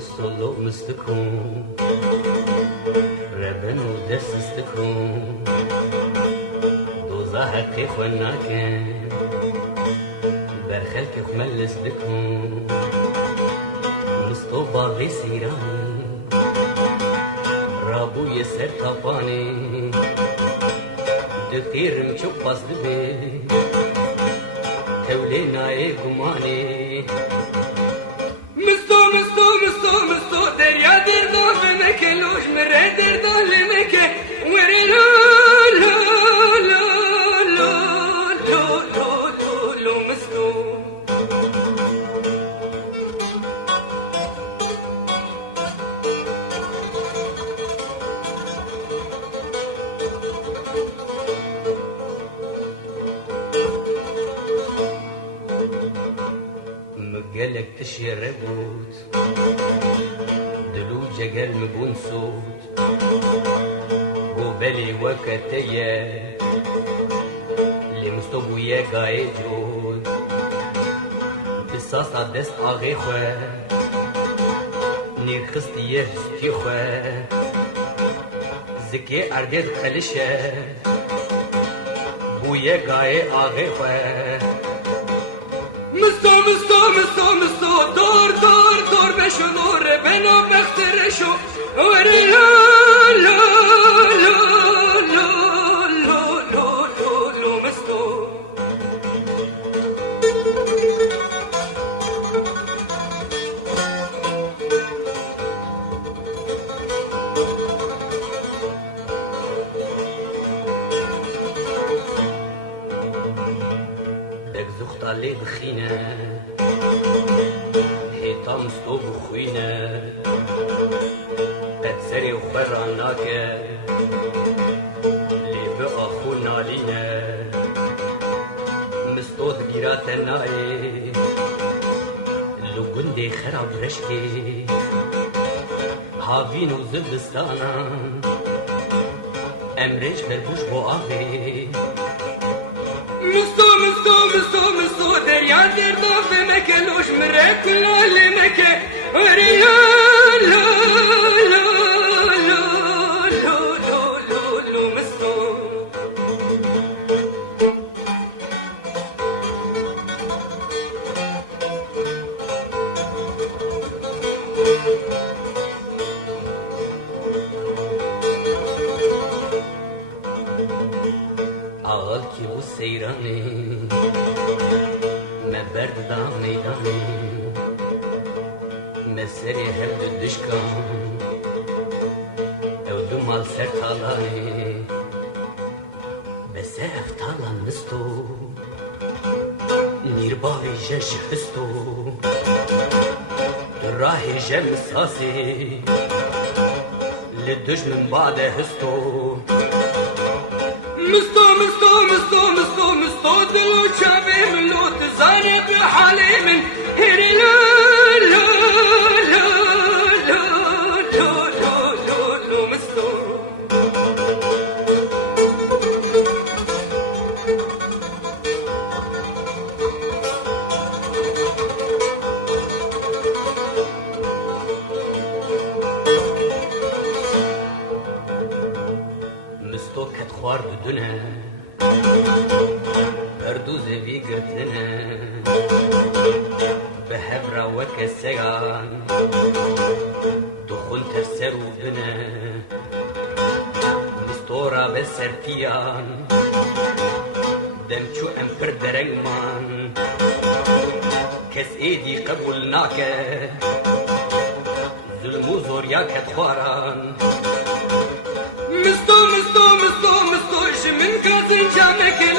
مستلو مستكون ربن و دست استكون دوزا حقی خوناکن بر خلق خملس بکن مستو باقی سیرانی رابوی سر تاپانی دفتیرم چوب باز دبی تولی نای گمانی مستو دریا در دو نکه لوش مره در دو لنکه وری لو لو لو لو لو لو لو لو مستو مقالك تشير بود دلو جگل مبون صوت قبلي وكتيا لمستوبويا قايد جود بساسا دست آغي خواه نير خستيه ستي خواه زكي اردد خلشه بويا قاي آغي خواه مستو دور بشو دور بنا بخترشو وري لا لا لا لا لا لا لا مستو دك زخت علي بخينه هيطام ستو بخوينه قد سري وخبراناك اللي بقى خونا لينا مستو دبيرات الناي لو قندي خراب رشكي هافين وزبستانا امريج بربوش بو آغي مستو دریا در دو مکه لوش مره کلال مکه وري لا لا لا لا لا لا لا مستو آغال کی و سیرانی برد دا میدانی مسری هر دشکان او دو مال سر تالانی بسه افتالا مستو نیر باوی جش هستو در راه جم ساسی لدجمن بعد هستو مستو دلو شابي من لو تزاني بحالي من هيري لا لا لا لا لا لا لا لا مستو مستو كت خوار بدونه بردوز في قرتنا بهبرة وكسيان دخول تفسر وبنا مستورة بسرتيان دمشو أمبر درنمان كس ايدي قبولناك ظلمو زوريا كتخواران مستو شمن كازن جامك